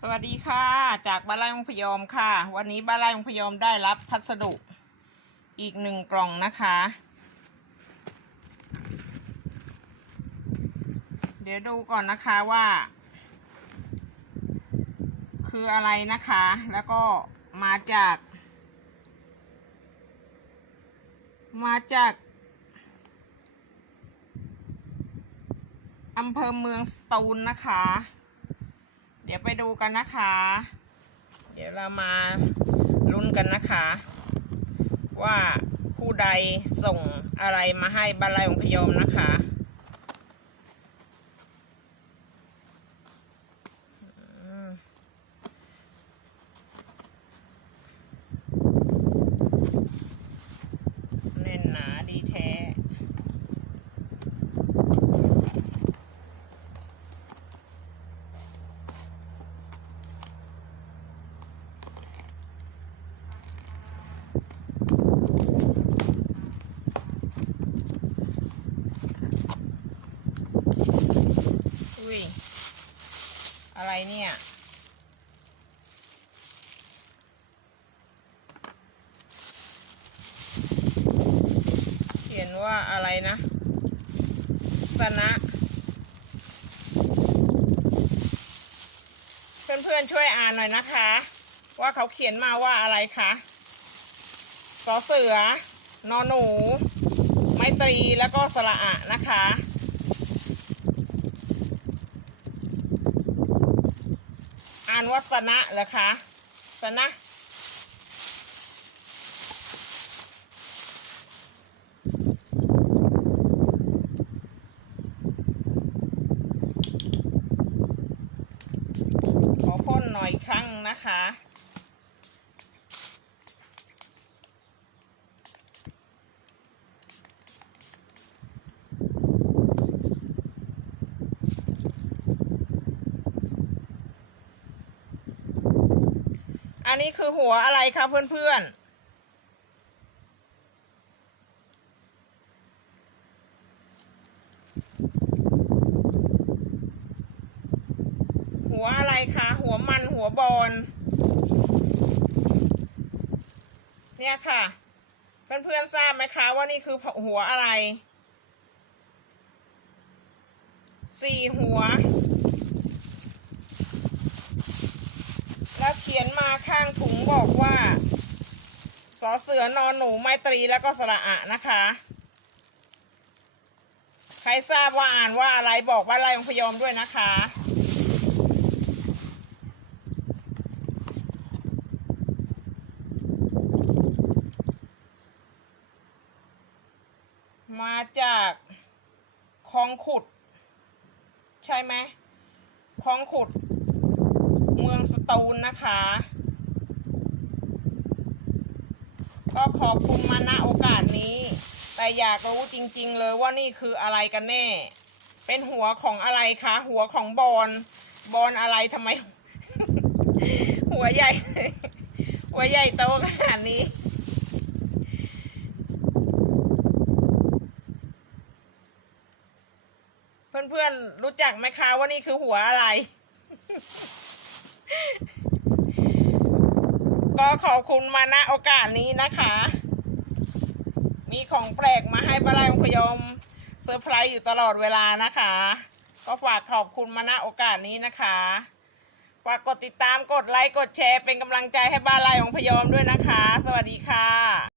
สวัสดีค่ะ จากบ้านไร่องพยอมค่ะ วันนี้บ้านไร่องพยอมได้รับพัสดุอีกหนึ่งกล่องนะคะ เดี๋ยวดูก่อนนะคะว่า คืออะไรนะคะ แล้วก็มาจาก มาจากอำเภอเมืองสตูลนะคะ ดี๋ยวไปดูกันนะคะ เดี๋ยวเรามาลุ้นกันนะคะ ว่าผู้ใดส่งอะไรมาให้บ้านไร่ของพยอมนะคะอืมแน่นหนาดีแท้ อุ้ย อะไรเนี่ย เขียนว่าอะไรนะสนะเพื่อนๆช่วยอ่านหน่อยนะคะ ว่าเขาเขียนมาว่าอะไรคะสอเสือนอหนู ไมตรีแล้วก็สระอะนะคะ อ่าน ว่าสนะเหรอคะสนะขอพ่นหน่อยครั้งนะคะ อันนี้คือหัวอะไรคะเพื่อนๆหัวอะไรคะหัวมันหัวบอลเนี่ยค่ะ เพื่อนๆทราบไหมคะว่านี่คือหัวอะไร สี่หัวเขียนมาข้างถุง บอกว่าสอเสือนอนหนูไมตรีแล้วก็สระอะนะคะ ใครทราบว่าอ่านว่าอะไรบอกว่าอะไรองพยอมด้วยนะคะมาจากคลองขุด ใช่ไหมคลองขุด เมืองสตูลนะคะ ก็ขอบคุณมาณโอกาสนี้ แต่อยากรู้จริงๆ เลยว่านี่คืออะไรกันแน่ เป็นหัวของอะไรคะ หัวของบอลบอลอะไรทำไม หัวใหญ่ หัวใหญ่โตขนาดนี้เพื่อนๆรู้จักไหมคะว่านี่คือหัวอะไร ก็ขอบคุณมาณโอกาสนี้นะคะ มีของแปลกมาให้บาลายองพยมเซอร์ไพรส์อยู่ตลอดเวลานะคะ ก็ฝากขอบคุณมาณโอกาสนี้นะคะฝากกดติดตามกดไลค์กดแชร์เป็นกำลังใจให้บ้านไร่ของพยอมด้วยนะคะ สวัสดีค่ะ